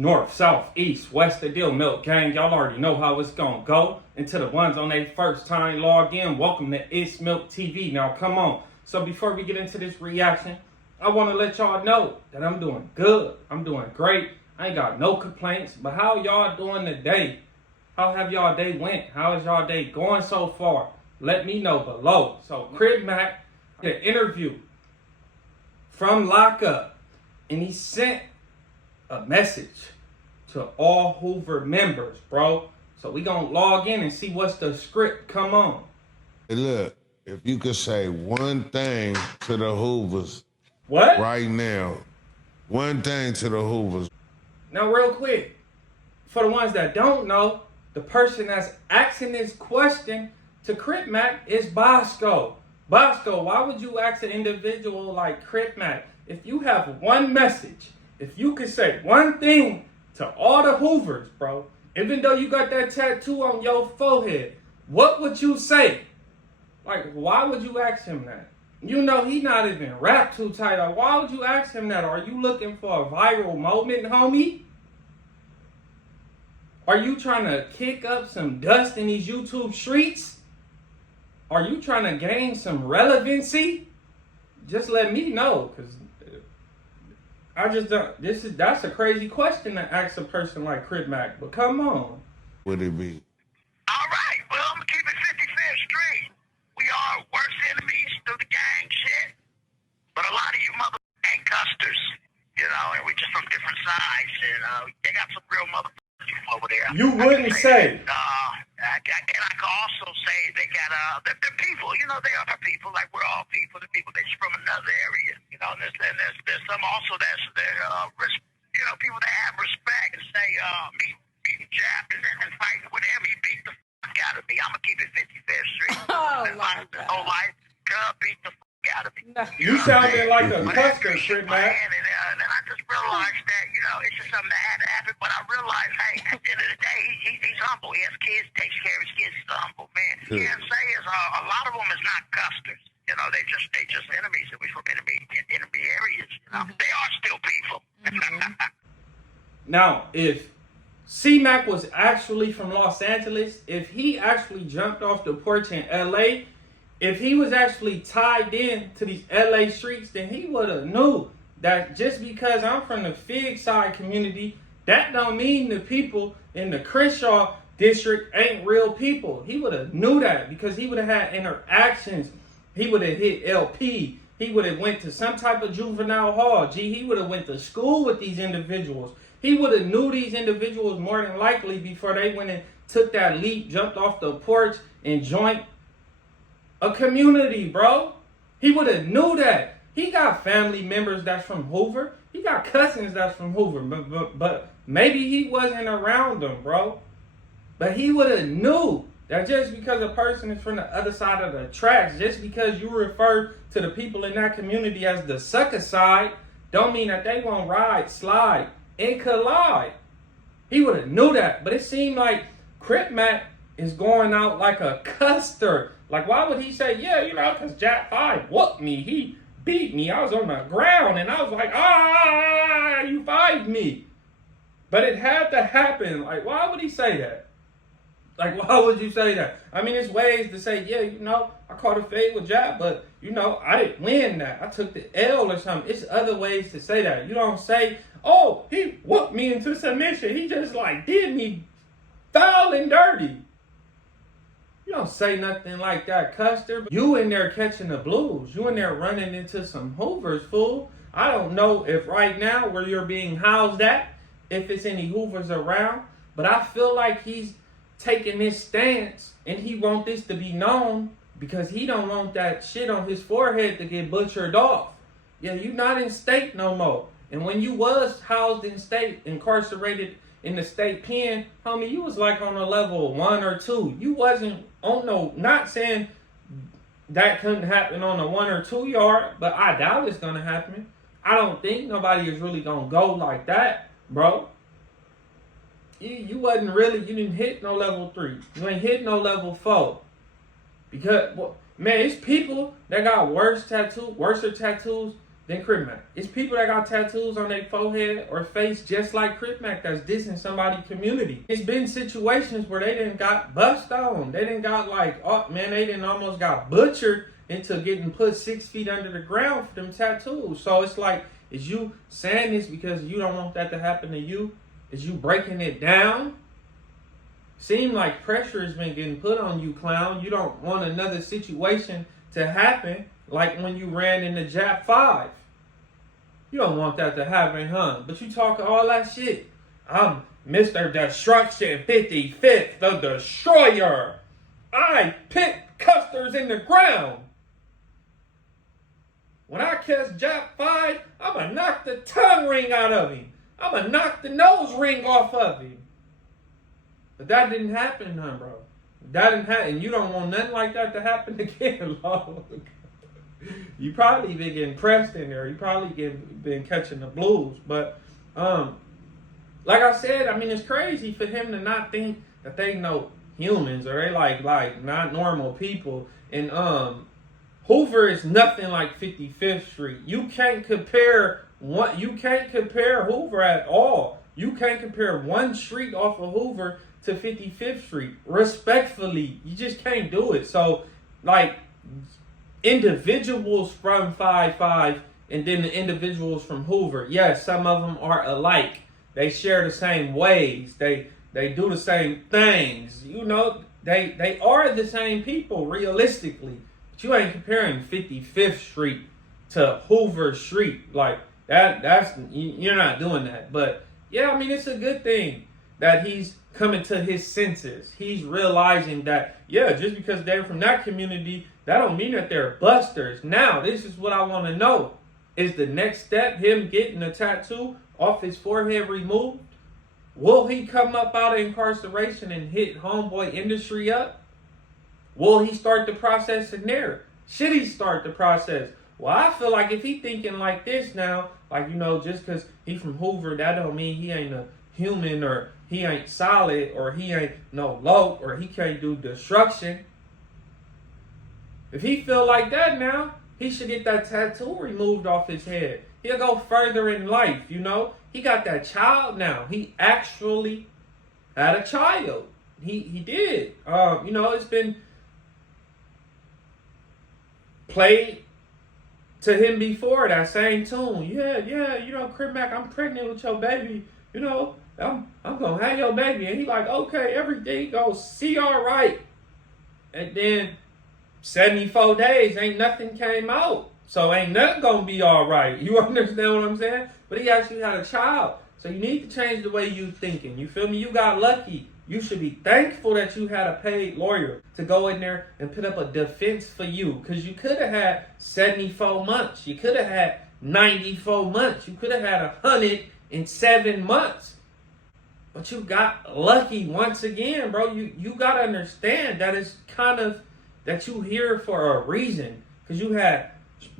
North, south, east, west, the deal, milk gang. Y'all already know how it's gonna go. And to the ones on their first time log in, welcome to It's Milk TV. Now come on. So before we get into this reaction, I want to let y'all know that I'm doing good. I'm doing great. I ain't got no complaints. But how y'all doing today? How have y'all day went? How is y'all day going so far? Let me know below. So Crip did an interview from lockup, and he sent a message to all Hoover members, bro. So we gonna log in and see what's the script. Come on. Hey, look, if you could say one thing to the Hoovers What? right now, one thing to the Hoovers. Now, real quick, for the ones that don't know, the person that's asking this question to Crip is Bosco. Bosco, why would you ask an individual like Crip? If you have one message, if you could say one thing to all the Hoovers, bro, even though you got that tattoo on your forehead, what would you say? Like, why would you ask him that? You know he not even rap too tight. Like, why would you ask him that? Are you looking for a viral moment, homie? Are you trying to kick up some dust in these YouTube streets? Are you trying to gain some relevancy? Just let me know, because I just don't. That's a crazy question to ask a person like Crip. But come on. Would it be? All right, well, I'm going to keep it 55th Street. We are worst enemies through the gang shit. But a lot of you mother ain't custers, you know, and we just from different sides. And they got some real mother over there. You wouldn't say. I can also say they got, they're people, you know, they are people, like we're all people. The people that's from another area, you know, and there's some also that's, you know, people that have respect and say, me beating Jap and fighting with him, he beat the fuck out of me. I'm going to keep it 55th Street. Oh, my God. Whole life, Cub beat the fuck out of me. No. You sounded like a custer, Crip. And I just realized that, you know, it's just something that had to happen. But I realized, hey, at the end of the day, he's humble. He has kids, takes care of his kids. He's a humble man. Good. Can't say is a lot of them is not custers. You know, they just enemies. And we from enemy areas. You know, they are still people. Now, if CMac was actually from Los Angeles, if he actually jumped off the porch in LA, if he was actually tied in to these LA streets, then he would have knew that just because I'm from the Fig Side community, that don't mean the people in the Crenshaw district ain't real people. He would have knew that because he would have had interactions. He would have hit LP. He would have went to some type of juvenile hall. He would have went to school with these individuals. He would have knew these individuals more than likely before they went and took that leap, jumped off the porch, and joined a community, bro. He would have knew that. He got family members that's from Hoover. He got cousins that's from Hoover. But maybe he wasn't around them, bro. But he would have knew that just because a person is from the other side of the tracks, just because you refer to the people in that community as the sucker side, don't mean that they won't ride, slide, and collide. He would have knew that. But it seemed like Crip is going out like a custer. Like, why would he say, yeah, you know, because Jack 5 whooped me. He beat me. I was on the ground, and I was like, you 5'd me. But it had to happen. Like, why would he say that? Like, why would you say that? I mean, there's ways to say, yeah, you know, I caught a fade with Jack, but, you know, I didn't win that. I took the L or something. It's other ways to say that. You don't say, oh, he whooped me into submission. He just, like, did me foul and dirty. You don't say nothing like that, Custer. You in there catching the blues. You in there running into some Hoovers, fool. I don't know if right now where you're being housed at, if it's any Hoovers around, but I feel like he's taking this stance and he want this to be known because he don't want that shit on his forehead to get butchered off. Yeah, you not in state no more. And when you was housed in state, incarcerated in the state pen, homie, you was like on a level 1 or 2. You wasn't on no, not saying that couldn't happen on a 1 or 2 yard, but I doubt it's gonna happen. I don't think nobody is really gonna go like that, bro. You wasn't really, you didn't hit no level 3. You ain't hit no level 4. Because, well, man, it's people that got worse tattoos than Crip Mac. It's people that got tattoos on their forehead or face just like Crip Mac that's dissing somebody's community. It's been situations where they didn't got bust on. They didn't got like, oh man, they didn't almost got butchered into getting put 6 feet under the ground for them tattoos. So it's like, is you saying this because you don't want that to happen to you? Is you breaking it down? Seem like pressure has been getting put on you, clown. You don't want another situation to happen like when you ran into Jap 5. You don't want that to happen, huh? But you talking all that shit. I'm Mr. Destruction 55th, the Destroyer. I pit custers in the ground. When I catch Jap 5, I'ma knock the tongue ring out of him. I'ma knock the nose ring off of him. But that didn't happen, huh, bro? That didn't happen. You don't want nothing like that to happen again, Lord. You probably been getting pressed in there. You probably been catching the blues. But like I said, I mean, it's crazy for him to not think that they know humans or they like not normal people. And Hoover is nothing like 55th Street. You can't compare Hoover at all. You can't compare one street off of Hoover to 55th Street. Respectfully, you just can't do it. So, like, individuals from 5-5 and then the individuals from Hoover, yes, some of them are alike. They share the same ways. They do the same things. You know, they are the same people, realistically. But you ain't comparing 55th Street to Hoover Street. Like, you're not doing that. But, yeah, I mean, it's a good thing that he's coming to his senses. He's realizing that, yeah, just because they're from that community, that don't mean that they're busters. Now, this is what I want to know. Is the next step him getting a tattoo off his forehead removed? Will he come up out of incarceration and hit homeboy industry up? Will he start the process in there? Should he start the process? Well, I feel like if he thinking like this now, like, you know, just because he from Hoover, that don't mean he ain't a human or he ain't solid or he ain't no low or he can't do destruction. If he feel like that now, he should get that tattoo removed off his head. He'll go further in life, you know. He got that child now. He actually had a child. He did. You know, it's been played to him before, that same tune. Yeah, you know, Crip Mac, I'm pregnant with your baby. You know, I'm gonna have your baby. And he like, okay, everything goes see all right. And then 74 days, ain't nothing came out. So ain't nothing gonna be all right. You understand what I'm saying? But he actually had a child. So you need to change the way you thinking. You feel me? You got lucky. You should be thankful that you had a paid lawyer to go in there and put up a defense for you. Because you could have had 74 months. You could have had 94 months. You could have had 107 months. But you got lucky once again, bro. You got to understand that it's kind of that you here for a reason. Because you had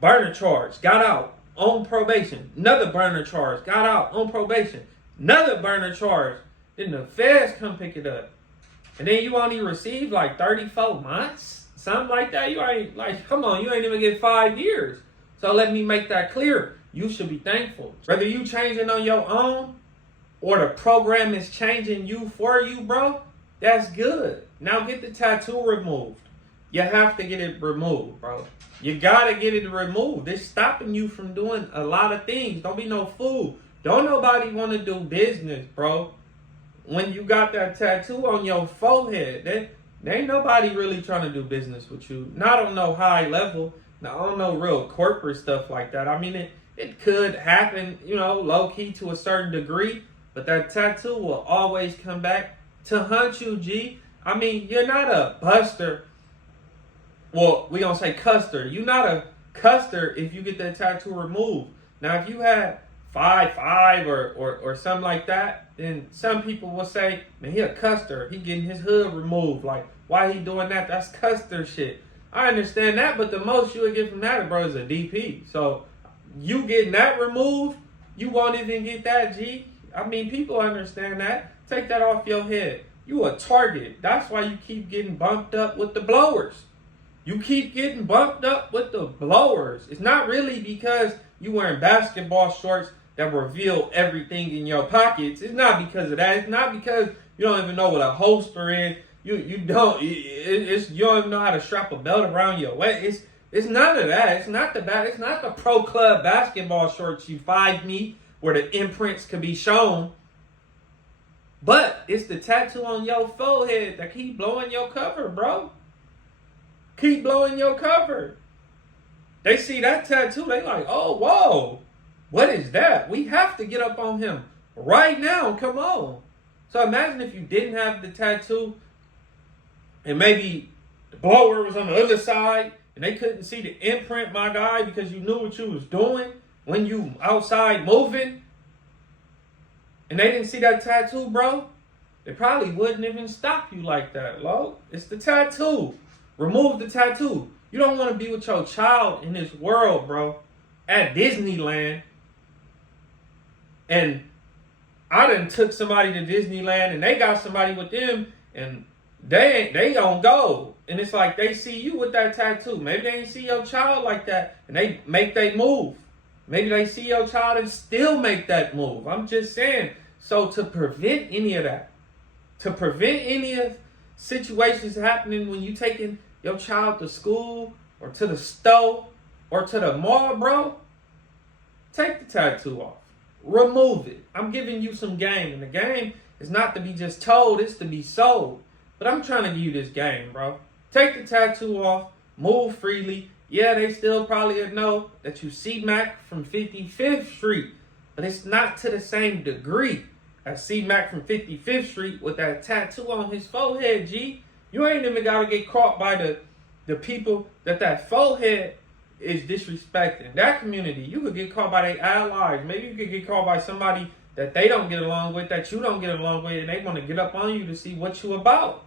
burner charge, got out on probation. Another burner charge, got out on probation. Another burner charge. Then the feds come pick it up. And then you only receive like 34 months? Something like that. You ain't like, come on, you ain't even get 5 years. So let me make that clear. You should be thankful. Whether you changing on your own or the program is changing you for you, bro, that's good. Now get the tattoo removed. You have to get it removed, bro. You gotta get it removed. It's stopping you from doing a lot of things. Don't be no fool. Don't nobody want to do business, bro. When you got that tattoo on your forehead, there ain't nobody really trying to do business with you. Not on no high level. Not on no real corporate stuff like that. I mean, it could happen, you know, low-key to a certain degree. But that tattoo will always come back to hunt you, G. I mean, you're not a buster. Well, we gonna say custer. You're not a custer if you get that tattoo removed. Now, if you had 5-5 or something like that, then some people will say, man, he a custer. He getting his hood removed. Like, why he doing that? That's custer shit. I understand that, but the most you would get from that, bro, is a DP. So, you getting that removed, you won't even get that, G. I mean, people understand that. Take that off your head. You a target. That's why you keep getting bumped up with the blowers. You keep getting bumped up with the blowers. It's not really because you wearing basketball shorts that reveal everything in your pockets. It's not because of that. It's not because you don't even know what a holster is. You don't even know how to strap a belt around your waist. It's none of that. It's not the pro club basketball shorts you find me where the imprints can be shown. But it's the tattoo on your forehead that keep blowing your cover, bro. Keep blowing your cover. They see that tattoo, they like, oh, whoa, what is that? We have to get up on him right now. Come on. So imagine if you didn't have the tattoo and maybe the blower was on the other side and they couldn't see the imprint, my guy, because you knew what you was doing when you outside moving. And they didn't see that tattoo, bro, they probably wouldn't even stop you like that, Lo. It's the tattoo. Remove the tattoo. You don't want to be with your child in this world, bro, at Disneyland. And I done took somebody to Disneyland and they got somebody with them and they don't go. And it's like they see you with that tattoo. Maybe they ain't see your child like that and they make they move. Maybe they see your child and still make that move. I'm just saying. So to prevent any of that, to prevent any of situations happening when you taking your child to school or to the store or to the mall, bro, take the tattoo off. Remove it. I'm giving you some game. And the game is not to be just told, it's to be sold. But I'm trying to give you this game, bro. Take the tattoo off. Move freely. Yeah, they still probably know that you CMac from 55th Street. But it's not to the same degree as CMac from 55th Street with that tattoo on his forehead, G. You ain't even got to get caught by the people that forehead is disrespecting. That community, you could get caught by their allies. Maybe you could get caught by somebody that they don't get along with, that you don't get along with, and they want to get up on you to see what you about.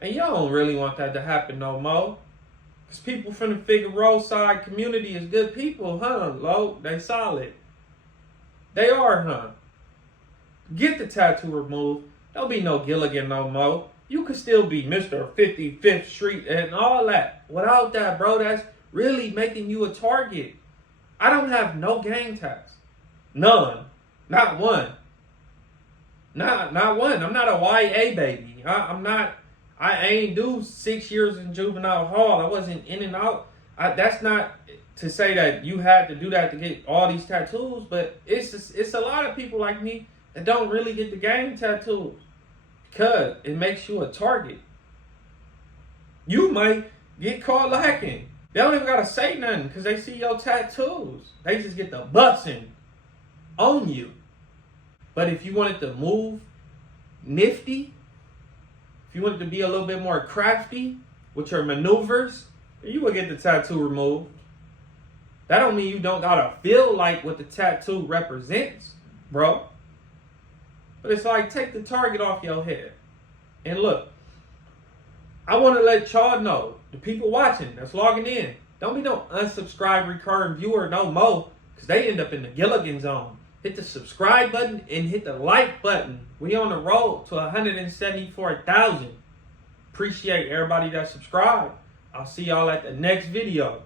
And you don't really want that to happen no more. Because people from the Figueroa side community is good people, huh, Lo? They solid. They are, huh? Get the tattoo removed. Don't be no Gilligan no more. You could still be Mr. 55th Street and all that. Without that, bro, that's really making you a target. I don't have no gang tags. None. Not one. Not one. I'm not a YA baby. I ain't do 6 years in juvenile hall. I wasn't in and out. That's not to say that you had to do that to get all these tattoos, but it's a lot of people like me that don't really get the gang tattoos because it makes you a target. You might get caught lacking. They don't even gotta say nothing because they see your tattoos. They just get the busing on you. But if you wanted to move nifty, if you wanted to be a little bit more crafty with your maneuvers, you would get the tattoo removed. That don't mean you don't gotta feel like what the tattoo represents, bro. But it's like, take the target off your head. And look, I want to let y'all know, the people watching that's logging in, don't be no unsubscribe recurring viewer no more, because they end up in the Gilligan zone. Hit the subscribe button and hit the like button. We on the road to 174,000. Appreciate everybody that subscribed. I'll see y'all at the next video.